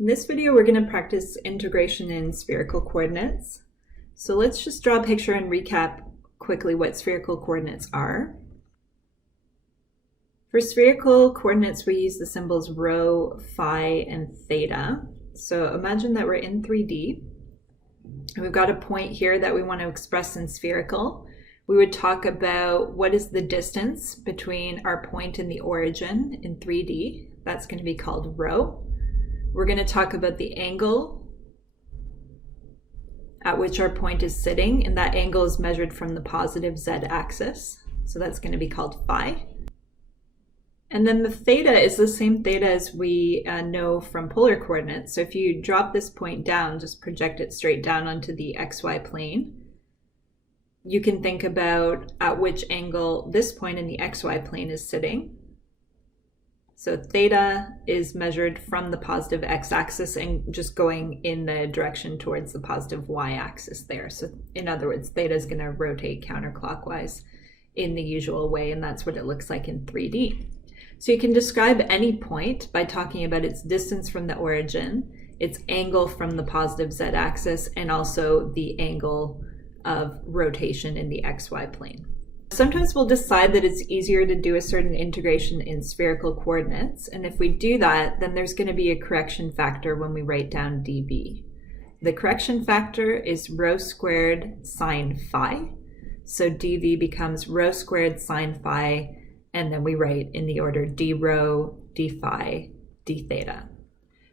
In this video, we're going to practice integration in spherical coordinates. So let's just draw a picture and recap quickly what spherical coordinates are. For spherical coordinates, we use the symbols rho, phi, and theta. So imagine that we're in 3D. And we've got a point here that we want to express in spherical. We would talk about what is the distance between our point and the origin in 3D. That's going to be called rho. We're going to talk about the angle at which our point is sitting, and that angle is measured from the positive z-axis. So that's going to be called phi. And then the theta is the same theta as we know from polar coordinates. So if you drop this point down, just project it straight down onto the xy plane, you can think about at which angle this point in the xy plane is sitting. So theta is measured from the positive x-axis and just going in the direction towards the positive y-axis there. So in other words, theta is going to rotate counterclockwise in the usual way, and that's what it looks like in 3D. So you can describe any point by talking about its distance from the origin, its angle from the positive z-axis, and also the angle of rotation in the xy plane. Sometimes we'll decide that it's easier to do a certain integration in spherical coordinates, and if we do that, then there's going to be a correction factor when we write down dv. The correction factor is rho squared sine phi, so dv becomes rho squared sine phi, and then we write in the order d rho, d phi, d theta.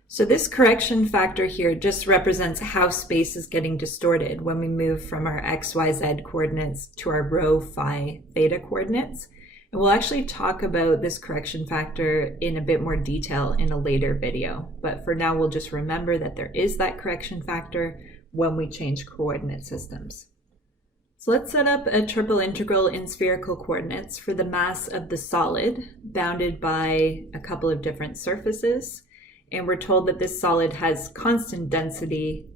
So this correction factor here just represents how space is getting distorted when we move from our x, y, z coordinates to our rho, phi, theta coordinates. And we'll actually talk about this correction factor in a bit more detail in a later video. But for now, we'll just remember that there is that correction factor when we change coordinate systems. So let's set up a triple integral in spherical coordinates for the mass of the solid bounded by a couple of different surfaces. And we're told that this solid has constant density,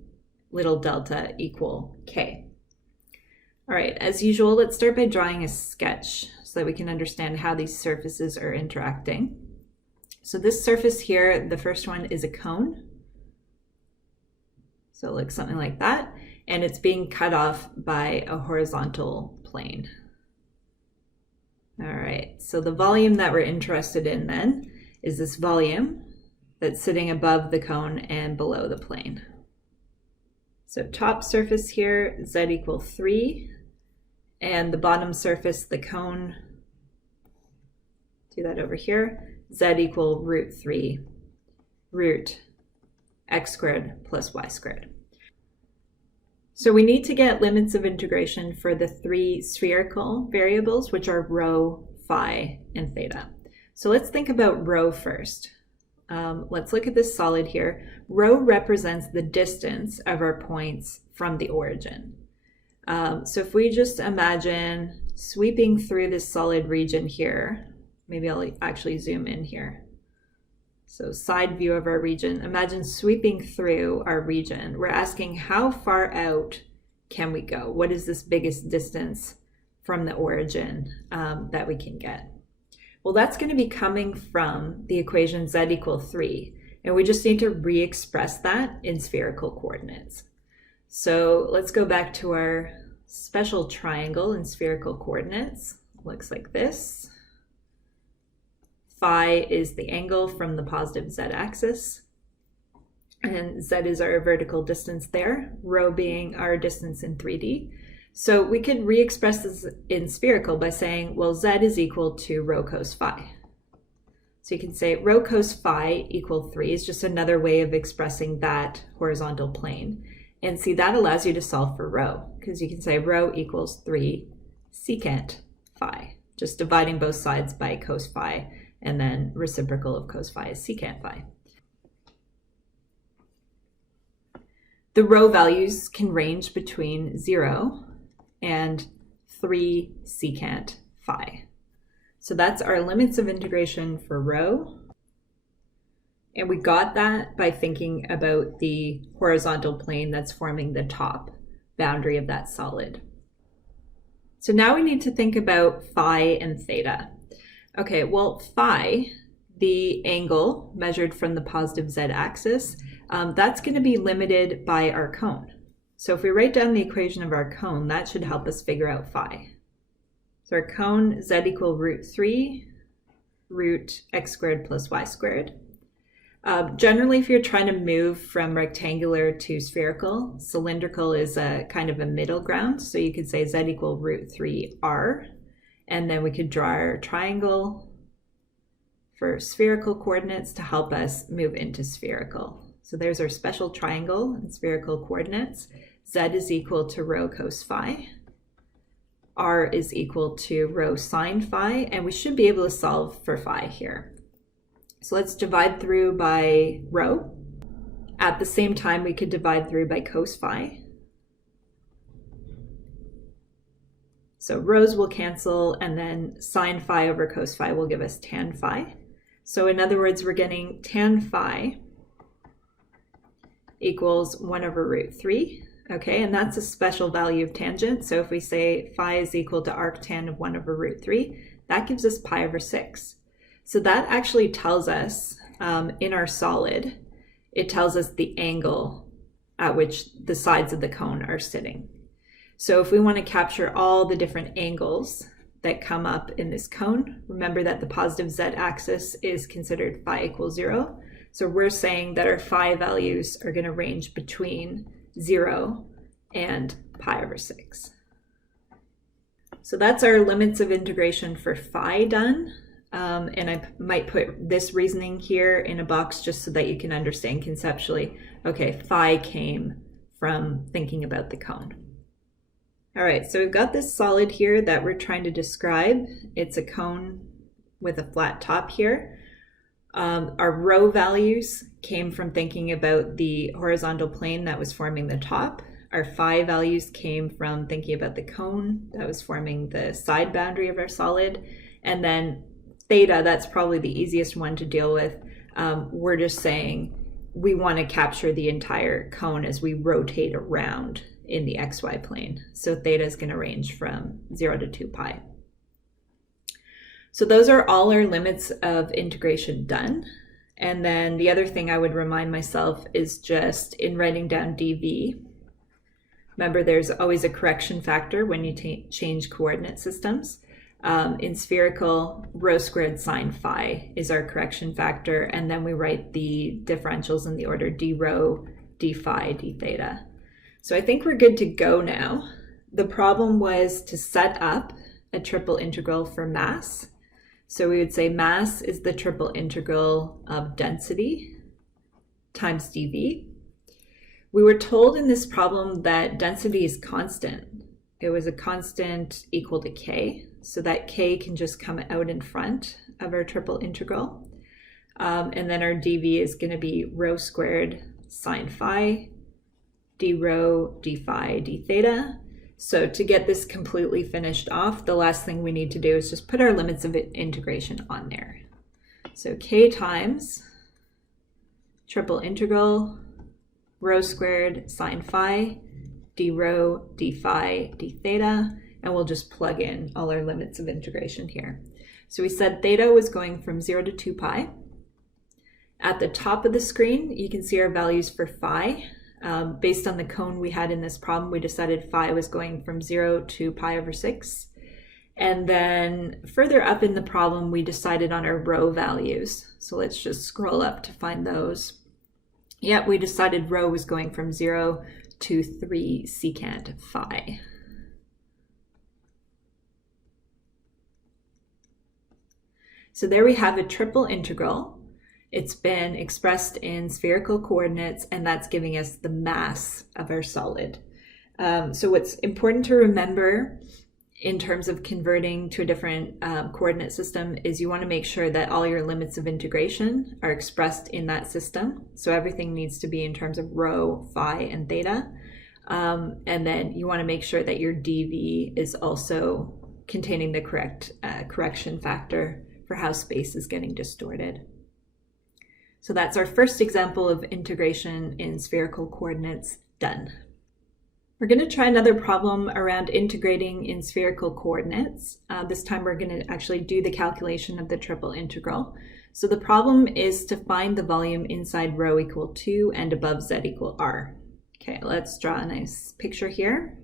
little delta equal k. All right, as usual, let's start by drawing a sketch so that we can understand how these surfaces are interacting. So this surface here, the first one is a cone. So it looks something like that. And it's being cut off by a horizontal plane. All right, so the volume that we're interested in then is this volume that's sitting above the cone and below the plane. So top surface here, z equal 3, and the bottom surface, the cone, do that over here, z equal root 3, root x squared plus y squared. So we need to get limits of integration for the three spherical variables, which are rho, phi, and theta. So let's think about rho first. Let's look at this solid here. Rho represents the distance of our points from the origin. So if we just imagine sweeping through this solid region here, maybe I'll actually zoom in here. So side view of our region, imagine sweeping through our region. We're asking how far out can we go? What is this biggest distance from the origin that we can get? Well, that's going to be coming from the equation z equal 3, and we just need to re-express that in spherical coordinates. So let's go back to our special triangle in spherical coordinates. Looks like this. Phi is the angle from the positive z-axis, and z is our vertical distance there, rho being our distance in 3D. So we could re-express this in spherical by saying, well, z is equal to rho cos phi. So you can say rho cos phi equal 3 is just another way of expressing that horizontal plane. And see, that allows you to solve for rho, because you can say rho equals 3 secant phi, just dividing both sides by cos phi, and then reciprocal of cos phi is secant phi. The rho values can range between 0 and 3 secant phi. So that's our limits of integration for rho. And we got that by thinking about the horizontal plane that's forming the top boundary of that solid. So now we need to think about phi and theta. Okay, well, phi, the angle measured from the positive z-axis, that's going to be limited by our cone. So if we write down the equation of our cone, that should help us figure out phi. So our cone, z equal root 3 root x squared plus y squared. Generally, if you're trying to move from rectangular to spherical, cylindrical is a kind of a middle ground. So you could say z equal root 3r, and then we could draw our triangle for spherical coordinates to help us move into spherical. So there's our special triangle in spherical coordinates. Z is equal to rho cos phi. R is equal to rho sine phi, and we should be able to solve for phi here. So let's divide through by rho. At the same time, we could divide through by cos phi. So rho's will cancel, and then sine phi over cos phi will give us tan phi. So in other words, we're getting tan phi equals 1 over root 3. Okay, and that's a special value of tangent. So if we say phi is equal to arctan of 1 over root 3, that gives us pi over 6. So that actually tells us, in our solid, it tells us the angle at which the sides of the cone are sitting. So if we want to capture all the different angles that come up in this cone, remember that the positive z-axis is considered phi equals 0. So we're saying that our phi values are going to range between 0 and pi over 6. So that's our limits of integration for phi done. And I might put this reasoning here in a box just so that you can understand conceptually, okay, phi came from thinking about the cone. All right, so we've got this solid here that we're trying to describe. It's a cone with a flat top here. Our rho values came from thinking about the horizontal plane that was forming the top. Our phi values came from thinking about the cone that was forming the side boundary of our solid. And then theta, that's probably the easiest one to deal with. We're just saying we want to capture the entire cone as we rotate around in the xy plane. So theta is going to range from 0 to 2 pi. So those are all our limits of integration done. And then the other thing I would remind myself is just in writing down dv, remember there's always a correction factor when you change coordinate systems. In spherical, rho squared sine phi is our correction factor, and then we write the differentials in the order d rho, d phi, d theta. So I think we're good to go now. The problem was to set up a triple integral for mass. So we would say mass is the triple integral of density times dv. We were told in this problem that density is constant. It was a constant equal to k, so that k can just come out in front of our triple integral. And then our dv is going to be rho squared sine phi, d rho, d phi, d theta. So to get this completely finished off, the last thing we need to do is just put our limits of integration on there. So k times triple integral rho squared sine phi, d rho, d phi, d theta, and we'll just plug in all our limits of integration here. So we said theta was going from 0 to 2 pi. At the top of the screen, you can see our values for phi. Based on the cone we had in this problem, we decided phi was going from 0 to pi over 6. And then further up in the problem, we decided on our rho values. So let's just scroll up to find those. Yep, we decided rho was going from 0 to 3 secant phi. So there we have a triple integral. It's been expressed in spherical coordinates, and that's giving us the mass of our solid. So what's important to remember in terms of converting to a different coordinate system is you want to make sure that all your limits of integration are expressed in that system. So everything needs to be in terms of rho, phi, and theta. And then you want to make sure that your dv is also containing the correct correction factor for how space is getting distorted. So that's our first example of integration in spherical coordinates done. We're going to try another problem around integrating in spherical coordinates. This time we're going to actually do the calculation of the triple integral. So the problem is to find the volume inside rho equal 2 and above z equal r. Okay, let's draw a nice picture here.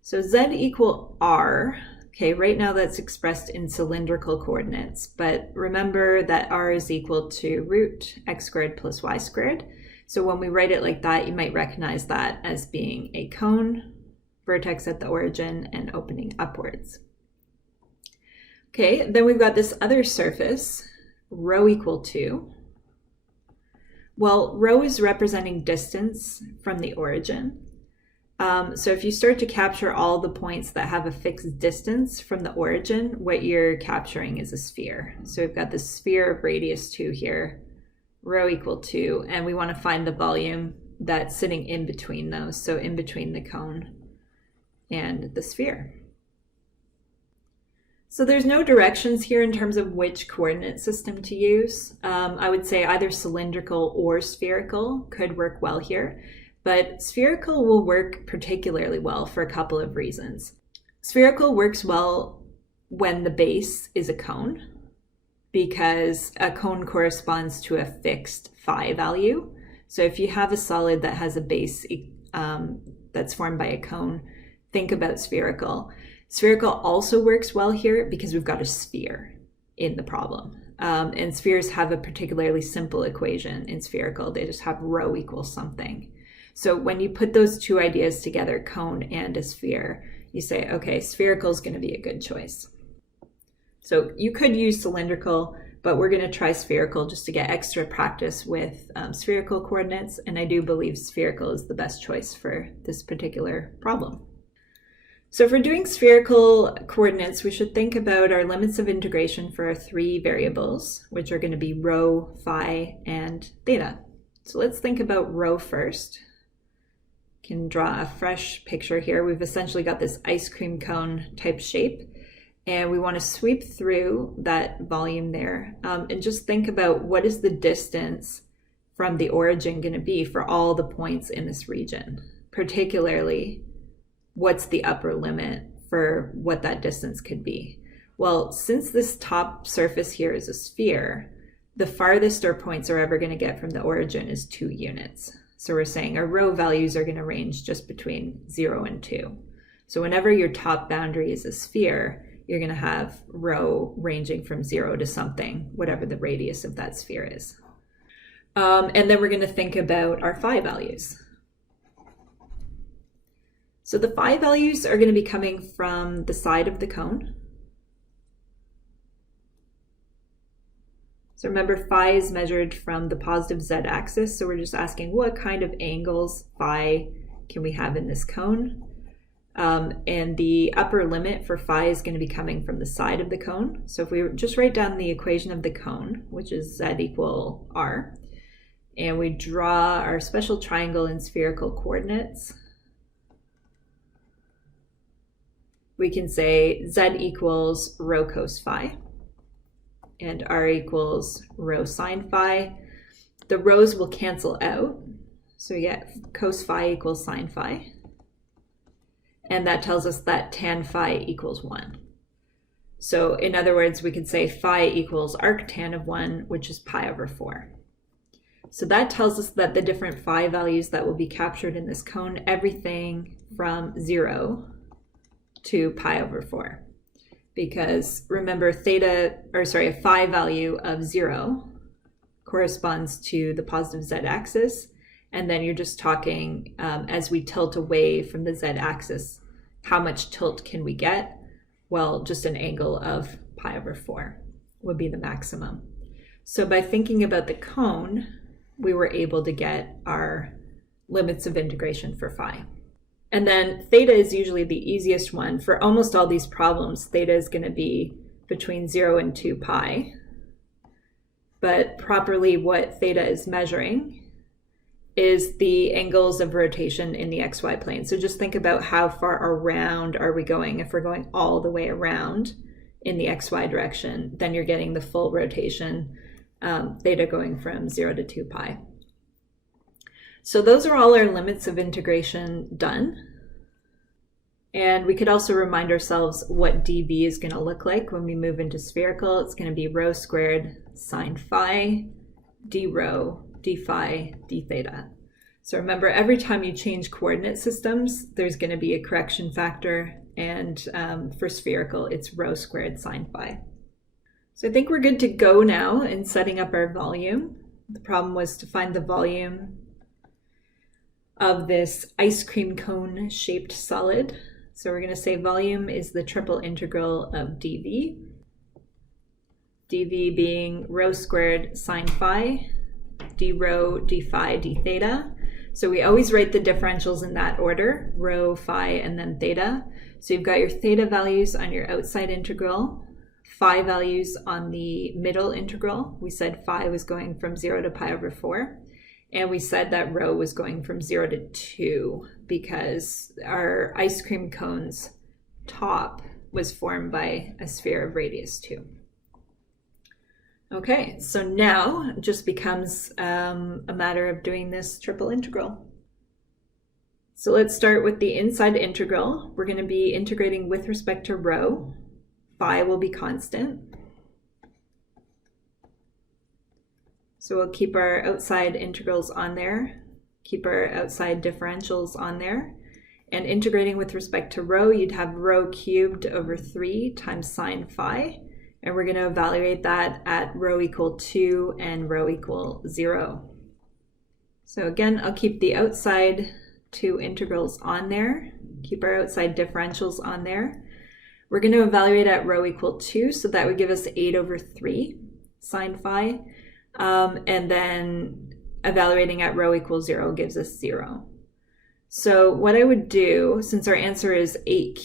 So z equal r, okay, right now that's expressed in cylindrical coordinates, but remember that r is equal to root x squared plus y squared. So when we write it like that, you might recognize that as being a cone, vertex at the origin, and opening upwards. Okay, then we've got this other surface, rho equal 2. Well, rho is representing distance from the origin. So if you start to capture all the points that have a fixed distance from the origin, what you're capturing is a sphere. So we've got the sphere of radius 2 here, rho equal 2, and we want to find the volume that's sitting in between those, so in between the cone and the sphere. So there's no directions here in terms of which coordinate system to use. I would say either cylindrical or spherical could work well here, but spherical will work particularly well for a couple of reasons. Spherical works well when the base is a cone, because a cone corresponds to a fixed phi value. So if you have a solid that has a base that's formed by a cone, think about spherical. Spherical also works well here because we've got a sphere in the problem. And spheres have a particularly simple equation in spherical. They just have rho equals something. So when you put those two ideas together, cone and a sphere, you say, okay, spherical is going to be a good choice. So you could use cylindrical, but we're going to try spherical just to get extra practice with spherical coordinates. And I do believe spherical is the best choice for this particular problem. So if we're doing spherical coordinates, we should think about our limits of integration for our three variables, which are going to be rho, phi, and theta. So let's think about rho first. Can draw a fresh picture here. We've essentially got this ice cream cone type shape, and we want to sweep through that volume there and just think about what is the distance from the origin going to be for all the points in this region, particularly what's the upper limit for what that distance could be. Well, since this top surface here is a sphere, the farthest our points are ever going to get from the origin is 2 units. So we're saying our rho values are going to range just between 0 and 2. So whenever your top boundary is a sphere, you're going to have rho ranging from 0 to something, whatever the radius of that sphere is. And then we're going to think about our phi values. So the phi values are going to be coming from the side of the cone. So remember, phi is measured from the positive z-axis, so we're just asking what kind of angles phi can we have in this cone. And the upper limit for phi is going to be coming from the side of the cone. So if we just write down the equation of the cone, which is z equal r, and we draw our special triangle in spherical coordinates, we can say z equals rho cos phi, and r equals rho sine phi. The rho's will cancel out, so we get cos phi equals sine phi, and that tells us that tan phi equals 1. So in other words, we could say phi equals arctan of 1, which is pi over 4. So that tells us that the different phi values that will be captured in this cone, everything from 0 to pi over 4. Because remember, a phi value of 0 corresponds to the positive z-axis, and then you're just talking as we tilt away from the z-axis, how much tilt can we get? Well, just an angle of pi over 4 would be the maximum. So by thinking about the cone, we were able to get our limits of integration for phi. And then theta is usually the easiest one. For almost all these problems, theta is going to be between 0 and 2 pi. But properly, what theta is measuring is the angles of rotation in the xy plane. So just think about how far around are we going. If we're going all the way around in the xy direction, then you're getting the full rotation, theta going from 0 to 2 pi. So those are all our limits of integration done. And we could also remind ourselves what dv is going to look like when we move into spherical. It's going to be rho squared sine phi d rho d phi d theta. So remember, every time you change coordinate systems, there's going to be a correction factor, and for spherical, it's rho squared sine phi. So I think we're good to go now in setting up our volume. The problem was to find the volume of this ice cream cone shaped solid. So we're going to say volume is the triple integral of dv. dv being rho squared sine phi, d rho d phi d theta. So we always write the differentials in that order, rho, phi, and then theta. So you've got your theta values on your outside integral, phi values on the middle integral. We said phi was going from 0 to pi over 4. And we said that rho was going from 0 to 2 because our ice cream cone's top was formed by a sphere of radius 2. Okay, so now it just becomes a matter of doing this triple integral. So let's start with the inside integral. We're going to be integrating with respect to rho. Phi will be constant. So we'll keep our outside integrals on there, keep our outside differentials on there. And integrating with respect to rho, you'd have rho cubed over 3 times sine phi. And we're going to evaluate that at rho equal 2 and rho equal 0. So again, I'll keep the outside two integrals on there, keep our outside differentials on there. We're going to evaluate at rho equal 2, so that would give us 8 over 3 sine phi. And then evaluating at rho equals 0 gives us 0. So what I would do, since our answer is 8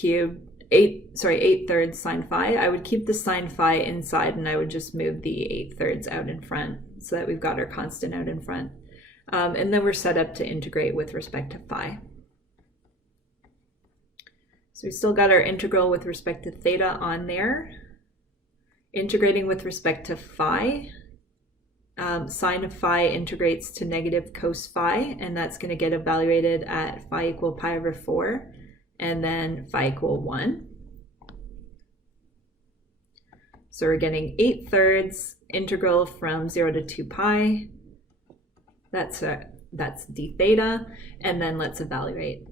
thirds sine phi, I would keep the sine phi inside and I would just move the 8 thirds out in front so that we've got our constant out in front. And then we're set up to integrate with respect to phi. So we still got our integral with respect to theta on there. Integrating with respect to phi. Sine of phi integrates to negative cos phi, and that's going to get evaluated at phi equal pi over 4, and then phi equal 1. So we're getting 8 thirds integral from 0 to 2 pi. That's d theta, and then let's evaluate.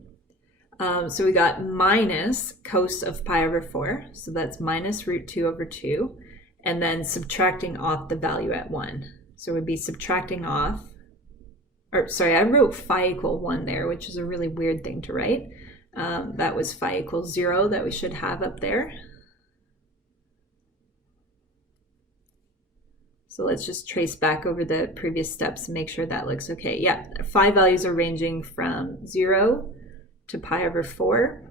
So we got minus cos of pi over 4, so that's minus root 2 over 2, and then subtracting off the value at 1. So we'd be subtracting off, or sorry, I wrote phi equal 1 there, which is a really weird thing to write. That was phi equals 0 that we should have up there. So let's just trace back over the previous steps and make sure that looks okay. Yeah, phi values are ranging from 0 to pi over 4.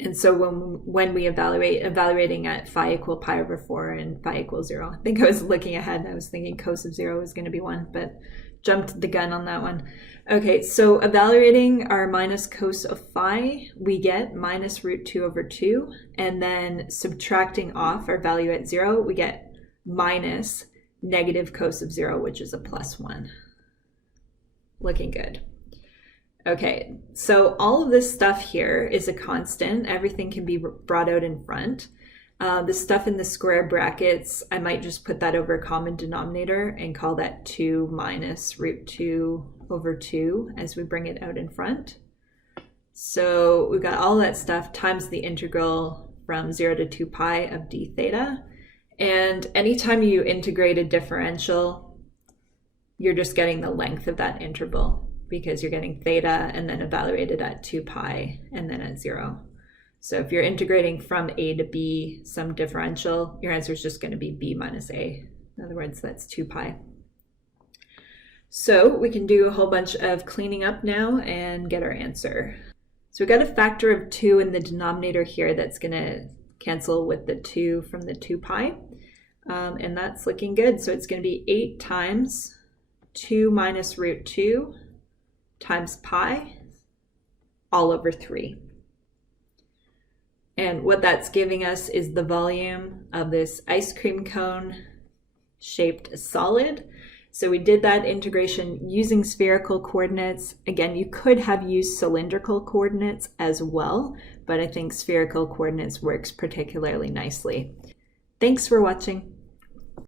And so when we evaluating at phi equal pi over 4 and phi equals 0, I think I was looking ahead and I was thinking cos of 0 was going to be 1, but jumped the gun on that one. Okay, so evaluating our minus cos of phi, we get minus root 2 over 2, and then subtracting off our value at 0, we get minus negative cos of 0, which is a plus 1. Looking good. Okay, so all of this stuff here is a constant. Everything can be brought out in front. The stuff in the square brackets, I might just put that over a common denominator and call that 2 minus root 2 over 2 as we bring it out in front. So we've got all that stuff times the integral from 0 to 2 pi of d theta. And anytime you integrate a differential, you're just getting the length of that interval, because you're getting theta and then evaluated at 2 pi and then at 0. So if you're integrating from a to b some differential, your answer is just going to be b minus a. In other words, that's 2 pi. So we can do a whole bunch of cleaning up now and get our answer. So we've got a factor of 2 in the denominator here that's going to cancel with the 2 from the 2 pi. And that's looking good. So it's going to be 8 times 2 minus root 2 times pi all over 3. And what that's giving us is the volume of this ice cream cone shaped solid. So we did that integration using spherical coordinates. Again, you could have used cylindrical coordinates as well, but I think spherical coordinates works particularly nicely. Thanks for watching.